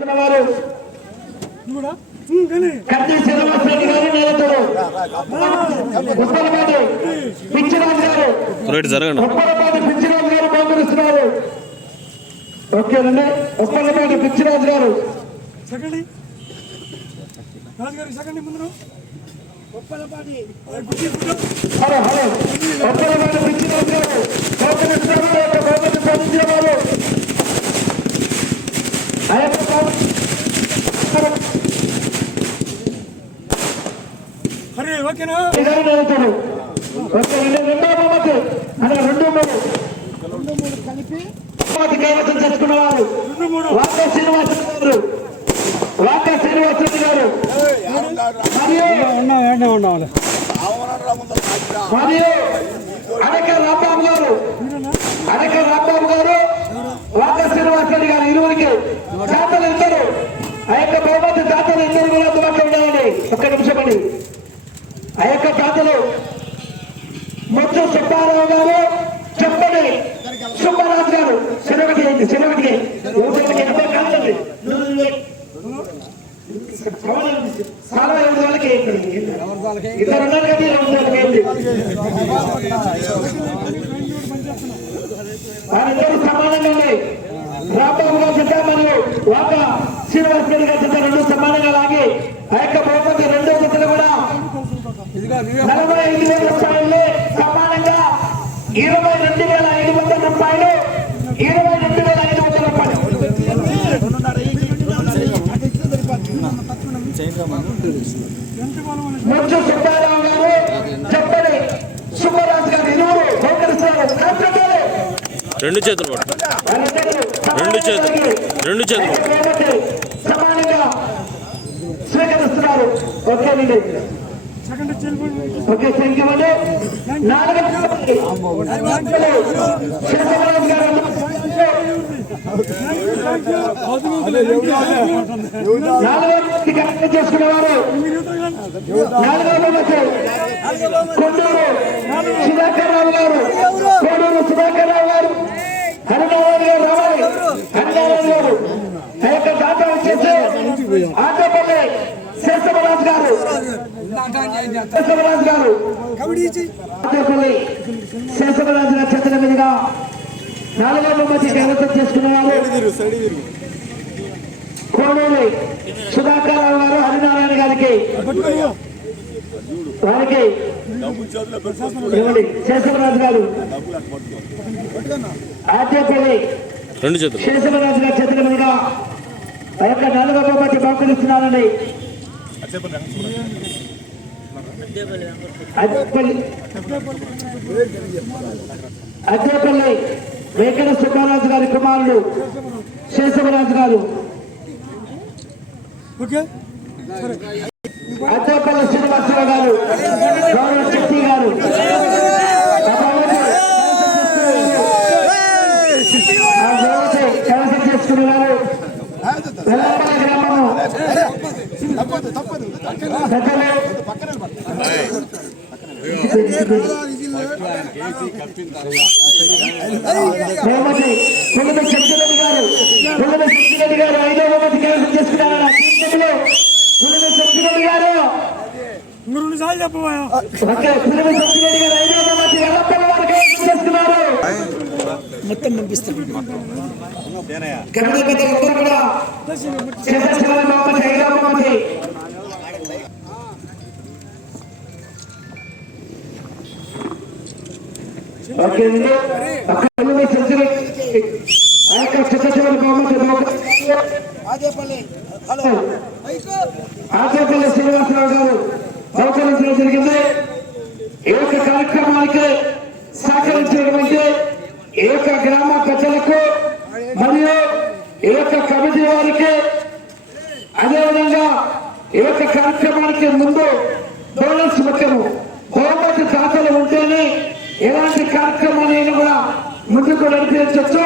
వారు కత్తి శ్రీనివాసరెడ్డి గారు నేతలు ఉప్పలపాటి పిచ్చిరాజు గారు. రైట్ జరగండి. ఉప్పలపాటి పిచ్చిరాజు గారు బహుకరిస్తున్నారు ఓకేనండి ఉప్పలపాటి పిచ్చిరాజు గారు. సెకండ్. రాజుగారి సెకండ్ ముందు హలో హలో. ఉప్పలపాటి పిచ్చిరాజు గారు. బహుకరిస్తున్నారు బహుమతి వారు ఆ యొక్క బహుమతి- అరే ఓకేనా రెండో మూడు. బహుమతి కైవసం చేసుకున్న వారు వాక గారు. వాక శ్రీనివాసరెడ్డి గారు. మరియు అడక రాంబాబు గారు అడక రాంబాబు గారు వాక శ్రీనివాసరెడ్డి గారు ఇరువురికి దాతలు ఇద్దరు ఆ యొక్క బహుమతి దాతలు ఇద్దరు కూడా అందుబాటులో ఉండాలండి ఒక్క నిమిషం అండి ఆ యొక్క దాతలు సుబ్బారావు గారు చెప్పండి. సుబ్బరాజు గారు శనగటి ఏంటి శనగటి యువతకి ఎంతో కాదండి. చాలా ఎనిమిది వాళ్ళకి ఇద్దరు ఉన్నారు కదా ఎనిమిది వాళ్ళకి ఏంటి వారిద్దరు సమానంగా ఉన్నాయి రాంబాబు గారి జత మరియు వాక శ్రీనివాస్ రెడ్డి గారి జత రెండు సమానంగా లాగి ఆ యొక్క బహుమతి రెండో జతలు కూడా నలభై ఐదు వేల ఇరవై రెండు వేల ఐదు వందల రూపాయలు. ఇరవై రెండు వేల ఐదు వందల రూపాయలు. ముంచు సుబ్బారావు గారు చెప్పని సుబ్బరాజు గారు ఇరువురు రెండు చేతులు పట్టు రెండు చేతులు. రెండు చేతులు సమానంగా స్వీకరిస్తున్నారు. ఓకేనండి ఓకే థ్యాంక్ యూ చేసుకునేవారు కొండూరు సుధాకర్ రావు గారు కోడూరు సుధాకర్ రావు గారు హరినారాయణ గారు రావాలి హరినారాయణ గారు ఆ యొక్క దాత వచ్చేసి శేషవరాజు గారు. గారు. గారి చేతుల మీదుగా నాలుగవ బహుమతి కైవసం చేసుకునేవారు కోడూరి సుధాకర్ రావు గారు హరినారాయణ గారికి వారికి శేషవరాజు గారు. ఆద్యపల్లి రెండు చేతులు. శేషవరాజు గారి చేతుల మీదుగా ఆ యొక్క నాలుగవ బహుమతి బహుకరిస్తున్నారండి అద్దెపల్లి అద్దెపల్లి వెంకట సుబ్బారాజు గారి కుమారుడు శేషవరాజు గారు. ఓకే. అద్దెపల్లి శ్రీనివాసరావు గారు గౌరవ శక్తి గారు ఆ దేవత కలసం చేసుకునేవారు వెల్లంపల్లి గ్రామము పెద్దలు బహుమతి కొలుమ శక్తిరెడ్డి గారు కొలుమ శక్తిరెడ్డి గారు ఐదో బహుమతి కైవసం చేసుకున్నారు ఆ టీంలో కొలుమ శక్తిరెడ్డి గారు ఇంకో రెండు సార్లు చెప్పబోయా ఓకే కొలుమ శక్తిరెడ్డి గారు శేషశివరామ బహుమతి ఐదో బహుమతి ఓకే అండి అక్కడ శక్తిరెడ్డి ఆ యొక్క బహుమతి బహుమతి ఆచరపల్లి శ్రీనివాసరావు గారు సహకరించడం జరిగింది. ఈ యొక్క కార్యక్రమానికి సహకరించినటువంటి ఈ యొక్క గ్రామ ప్రజలకు మరియు ఈ యొక్క కమిటీ వారికి అదేవిధంగా ఈ యొక్క కార్యక్రమానికి ముందు బోనస్ ముఖ్యము. బహుమతి దాతలు ఉంటేనే ఎలాంటి కార్యక్రమాన్ని కూడా ముందుకు నడిపించవచ్చు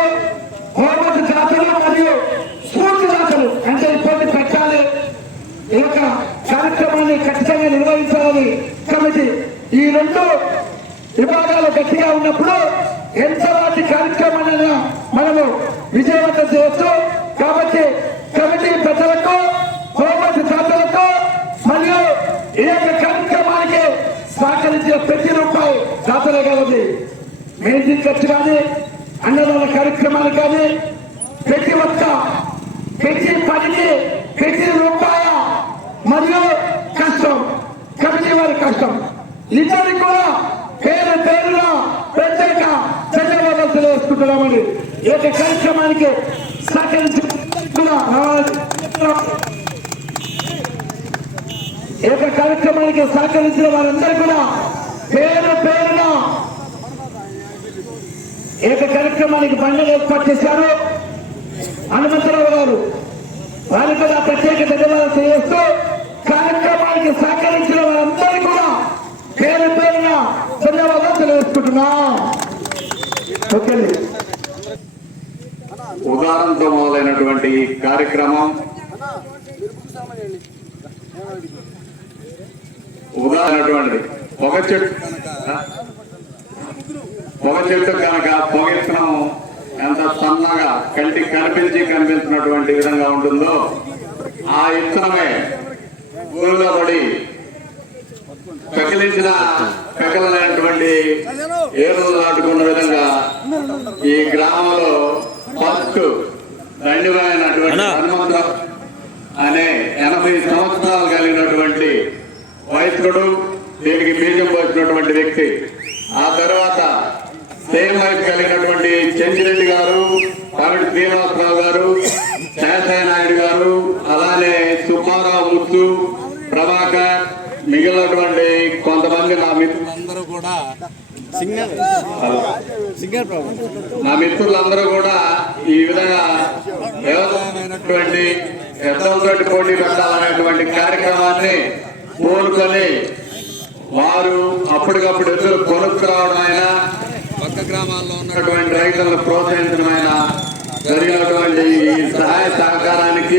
హోమతి జాతులు మరియు స్ఫూర్తిదాతలు అంటే ఇబ్బంది పెట్టాలి. ఈ యొక్క కార్యక్రమాన్ని ఖచ్చితంగా నిర్వహించాలని కమిటీ ఈ రెండు విభాగాలు గట్టిగా ఉన్నప్పుడు ఎంత వాటి కార్యక్రమాన్ని మనము విజయవంతం చేయొచ్చు. కాబట్టి కమిటీ ప్రజలకు హోమతి జాతులకు మరియు ఈ యొక్క సహకరించిన ప్రతి రూపాయి దాతలే కలది మేజిక్ ఖర్చు కానీ అన్నదాన కార్యక్రమాలు కానీ ప్రతి ఒక్క ప్రతి పనికి ప్రతి రూపాయ మరియు కష్టం కమిటీ వారి కష్టం. ఇద్దరికి కూడా పేరు పేరున ప్రత్యేక ధన్యవాదాలు తెలియజేసుకుంటున్నామని ఈ యొక్క కార్యక్రమానికి సహకరించి కూడా యొక్క కార్యక్రమానికి సహకరించిన వారందరూ కూడా పేరు పేరున ఈ యొక్క కార్యక్రమానికి బండలు ఏర్పాటు చేశారు. హనుమంతరావు గారు వారికి కూడా ప్రత్యేక ధన్యవాదాలు తెలియజేస్తూ కార్యక్రమానికి సహకరించిన వారందరూ కూడా పేరు పేరున ధన్యవాదాలు తెలియజేసుకుంటున్నా. ఓకే ఉదాహరణతో మొదలైనటువంటి ఈ కార్యక్రమం ఉదాహరణటువంటిది పొగ చెట్టు పొగ చెట్టు కనుక పొగెత్తనం ఎంత సన్నగా కంటికి కనిపించి కనిపించినటువంటి విధంగా ఉంటుందో ఆ ఇత్తనమే భూమిలో పడి పెకిలించిన పెకలైనటువంటి ఏరులు నాటుకున్న విధంగా ఈ గ్రామంలో ఫస్ట్ దండిపోయినటువంటి. హనుమంతరావు అనే ఎనభై సంవత్సరాలు కలిగినటువంటి వైద్యుడు దీనికి బీజం పోసినటువంటి వ్యక్తి. ఆ తర్వాత సేమ్ వయసు కలిగినటువంటి చెంచిరెడ్డి గారు పగటి శ్రీనివాసరావు గారు శేషయ్య నాయుడు గారు అలానే సుబ్బారావు ముత్తు ప్రభాకర్ మిగిలినటువంటి కొంతమంది నా మిత్రులందరూ కూడా నా మిత్రులందరూ కూడా ఈ విధంగా వ్యవసాయమైనటువంటి ఎద్దలతోటి పోటీ పెట్టాలనేటువంటి కార్యక్రమాన్ని కోరుకొని వారు అప్పటికప్పుడు ఎదురు కొనుక్కురావడం అయినా పక్క గ్రామాల్లో ఉన్నటువంటి రైతులను ప్రోత్సహించడం అయినా జరిగినటువంటి ఈ సహాయ సహకారానికి